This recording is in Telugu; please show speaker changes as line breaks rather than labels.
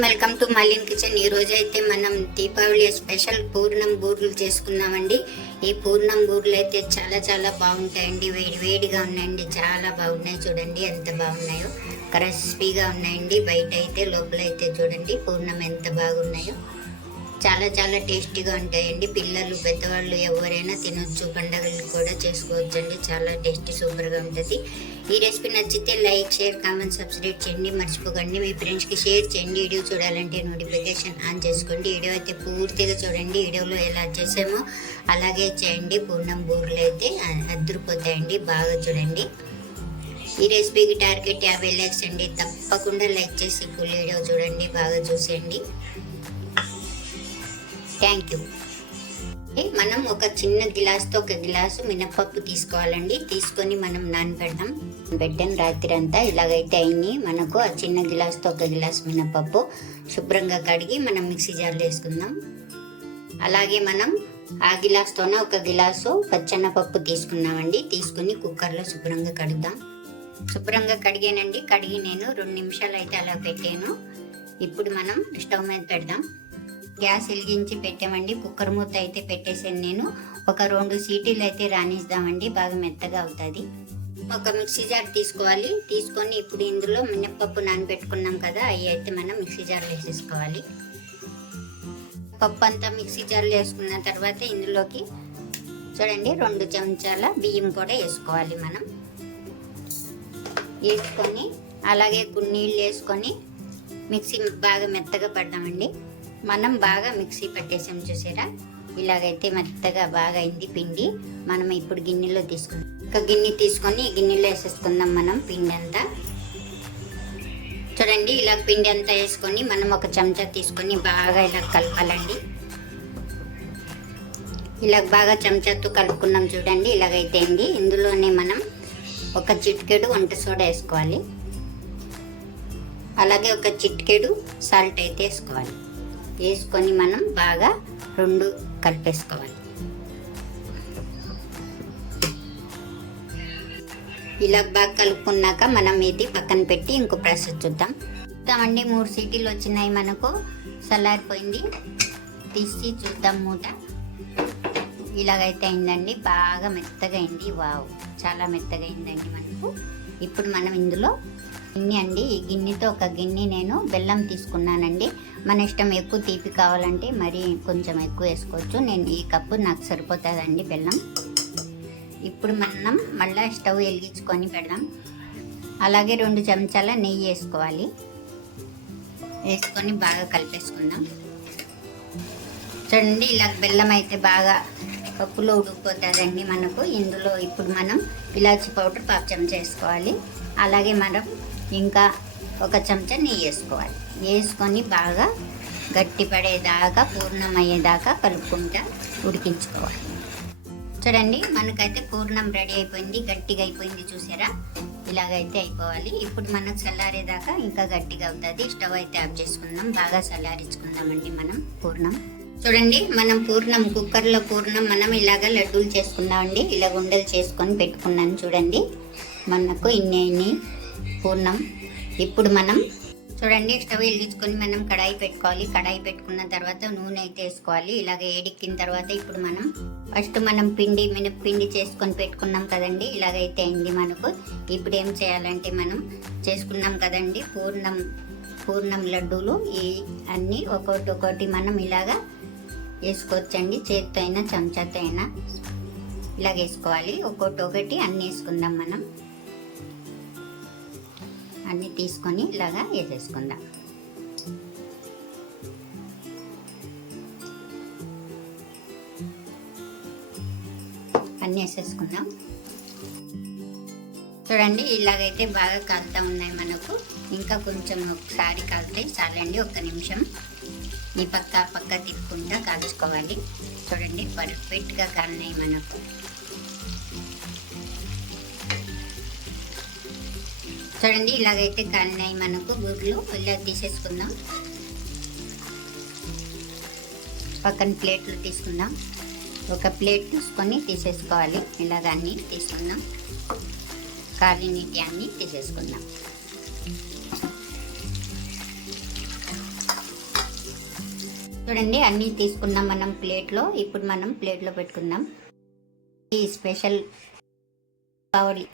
Welcome to మలిన్ kitchen. ఈ రోజు అయితే మనం దీపావళి స్పెషల్ పూర్ణం బూర్లు చేసుకున్నామండి ఈ పూర్ణం బూర్లు అయితే చాలా చాలా బాగుంటాయండి. వేడి వేడిగా ఉన్నాయండి. చాలా బాగున్నాయి చూడండి. ఎంత బాగున్నాయో. క్రస్పీగా ఉన్నాయండి. బయట అయితే లోపల అయితే చూడండి. పూర్ణం ఎంత బాగున్నాయో. చాలా చాలా టేస్టీగా ఉంటాయండి. పిల్లలు పెద్దవాళ్ళు ఎవరైనా తినొచ్చు పండగలు కూడా చేసుకోవచ్చు అండి చాలా టేస్టీ సూపర్గా ఉంటుంది. ఈ రెసిపీ నచ్చితే లైక్ షేర్ కామెంట్ సబ్స్క్రైబ్ చేయండి. మర్చిపోకండి. మీ ఫ్రెండ్స్కి షేర్ చేయండి. వీడియో చూడాలంటే నోటిఫికేషన్ ఆన్ చేసుకోండి. వీడియో అయితే పూర్తిగా చూడండి. వీడియోలో ఎలా చేసామో అలాగే చేయండి. పూర్ణం బూర్లు అయితే అద్దరిపోతాయండి. బాగా చూడండి. ఈ రెసిపీకి టార్గెట్ యాభై లైక్స్ అండి. తప్పకుండా లైక్ చేసి ఫుల్ వీడియో చూడండి. బాగా చూసేయండి. థ్యాంక్ యూ మనం ఒక చిన్న గిలాస్తో ఒక గిలాసు మినపప్పు తీసుకోవాలండి. తీసుకొని మనం నానబెడదాం. పెట్టాను రాత్రి అంతా ఇలాగైతే అయింది. మనకు ఆ చిన్న గిలాస్తో ఒక గిలాసు మినపప్పు శుభ్రంగా కడిగి మనం మిక్సీ జార్లో వేసుకుందాం. అలాగే మనం ఆ గిలాస్తోనే ఒక గిలాసు పచ్చెన్నపప్పు తీసుకున్నామండి. తీసుకుని కుక్కర్లో శుభ్రంగా కడుగుదాం. శుభ్రంగా కడిగానండి. కడిగి నేను రెండు నిమిషాలు అయితే అలా పెట్టాను. ఇప్పుడు మనం స్టవ్ మీద పెడదాం. గ్యాస్ వెలిగించి పెట్టామండి. కుక్కర్ మూత అయితే పెట్టేసాను నేను. ఒక రెండు సీటీలు అయితే రాణిస్తామండి. బాగా మెత్తగా అవుతుంది. ఒక మిక్సీ జార్ తీసుకోవాలి. తీసుకొని ఇప్పుడు ఇందులో మినప్పప్పు నానబెట్టుకున్నాం కదా అవి అయితే మనం మిక్సీ జార్లో వేసేసుకోవాలి. పప్పు అంతా మిక్సీ జార్లో వేసుకున్న తర్వాత ఇందులోకి చూడండి రెండు చెంచాల బియ్యం కూడా వేసుకోవాలి మనం. వేసుకొని అలాగే కొన్ని నీళ్ళు వేసుకొని మిక్సీ బాగా మెత్తగా పడదామండి మనం బాగా మిక్సీ పెట్టేసాం చూసారా? ఇలాగైతే మెత్తగా బాగా అయింది పిండి. మనం ఇప్పుడు గిన్నెలో తీసుకుందాం ఒక గిన్నె తీసుకొని గిన్నెలో వేసేసుకుందాం మనం పిండి అంతా చూడండి ఇలా పిండి అంతా వేసుకొని మనం ఒక చెంచా తీసుకొని బాగా ఇలా కలపాలండి. ఇలా బాగా చెంచాతో కలుపుకున్నాం చూడండి ఇలాగైతే అయింది. ఇందులోనే మనం ఒక చిట్కేడు వంట సోడా వేసుకోవాలి. అలాగే ఒక చిట్కేడు సాల్ట్ అయితే వేసుకోవాలి. వేసుకొని మనం బాగా రెండు కలిపేసుకోవాలి. ఇలా బాగా కలుపుకున్నాక మనం ఇది పక్కన పెట్టి ఇంకో ప్రాసెస్ చూద్దాం. చూద్దామండి మూడు సీటీలు వచ్చినాయి మనకు. చల్లారిపోయింది తీసి చూద్దాం మూట ఇలాగైతే అయిందండి. బాగా మెత్తగా అయింది. వావ్ చాలా మెత్తగా అయిందండి మనకు. ఇప్పుడు మనం ఇందులో గిన్నె అండి. ఈ గిన్నెతో ఒక గిన్నె నేను బెల్లం తీసుకున్నానండి. మన ఇష్టం ఎక్కువ తీపి కావాలంటే మరి కొంచెం ఎక్కువ వేసుకోవచ్చు. నేను ఈ కప్పు నాకు సరిపోతుందండి బెల్లం. ఇప్పుడు మనం మళ్ళీ స్టవ్ వెలిగించుకొని పెడదాం. అలాగే రెండు చెంచాల నెయ్యి వేసుకోవాలి. వేసుకొని బాగా కలిపేసుకుందాం. చూడండి ఇలా బెల్లం అయితే బాగా కప్పులో ఉడికిపోతుందండి మనకు. ఇందులో ఇప్పుడు మనం ఇలాచి పౌడర్ పావు చెంచా వేసుకోవాలి. అలాగే మనం ఇంకా ఒక చెంచా నెయ్యి వేసుకోవాలి. వేసుకొని బాగా గట్టిపడేదాకా పూర్ణమయ్యేదాకా కలుపుకుంటా ఉడికించుకోవాలి. చూడండి మనకైతే పూర్ణం రెడీ అయిపోయింది గట్టిగా అయిపోయింది చూసారా? ఇలాగైతే అయిపోవాలి. ఇప్పుడు మనకు చల్లారేదాకా ఇంకా గట్టిగా అవుతుంది. స్టవ్ అయితే ఆఫ్ చేసుకుందాం. బాగా చల్లారించుకుందామండి మనం పూర్ణం. చూడండి మనం పూర్ణం కుక్కర్లో పూర్ణం మనం ఇలాగ లడ్డూలు చేసుకున్నామండి. ఇలా ఉండలు చేసుకొని పెట్టుకున్నాను చూడండి. మనకు ఇన్ని ఇన్ని పూర్ణం. ఇప్పుడు మనం చూడండి స్టవ్ వెలిగించుకొని మనం కడాయి పెట్టుకోవాలి. కడాయి పెట్టుకున్న తర్వాత నూనె అయితే వేసుకోవాలి. ఇలాగ ఏడెక్కిన తర్వాత ఇప్పుడు మనం ఫస్ట్ మనం పిండి మినప్పిండి చేసుకొని పెట్టుకున్నాం కదండి. ఇలాగైతే అయింది మనకు. ఇప్పుడు ఏం చేయాలంటే మనం చేసుకున్నాం కదండి పూర్ణం పూర్ణం లడ్డూలు. ఈ అన్నీ ఒక్కొక్కటి ఒకటి మనం ఇలాగా వేసుకోవచ్చండి. చేతితో అయినా చెంచాతో అయినా ఇలాగ వేసుకోవాలి. ఒక్కొక్కటి ఒకటి అన్నీ వేసుకుందాం మనం. అన్నీ తీసుకొని ఇలాగా వేసేసుకుందాం. అన్నీ వేసేసుకుందాం. చూడండి ఇలాగైతే బాగా కాలుతూ ఉన్నాయి మనకు. ఇంకా కొంచెం ఒకసారి కాలితే చాలండి ఒక నిమిషం. ఈ పక్క పక్క తిప్పుకుంటా కాల్చుకోవాలి చూడండి పర్ఫెక్ట్గా కాలినాయి మనకు. చూడండి ఇలాగైతే కాలినాయి మనకు. గుడ్లు ఇలా తీసేసుకుందాం. పక్కన ప్లేట్లు తీసుకుందాం. ఒక ప్లేట్ తీసుకొని తీసేసుకోవాలి. ఇలాగ అన్నీ తీసుకుందాం. కాలి నీటి అన్నీ తీసేసుకుందాం. చూడండి అన్నీ తీసుకున్నాం మనం ప్లేట్లో. ఇప్పుడు మనం ప్లేట్లో పెట్టుకుందాం. ఈ స్పెషల్ కావడి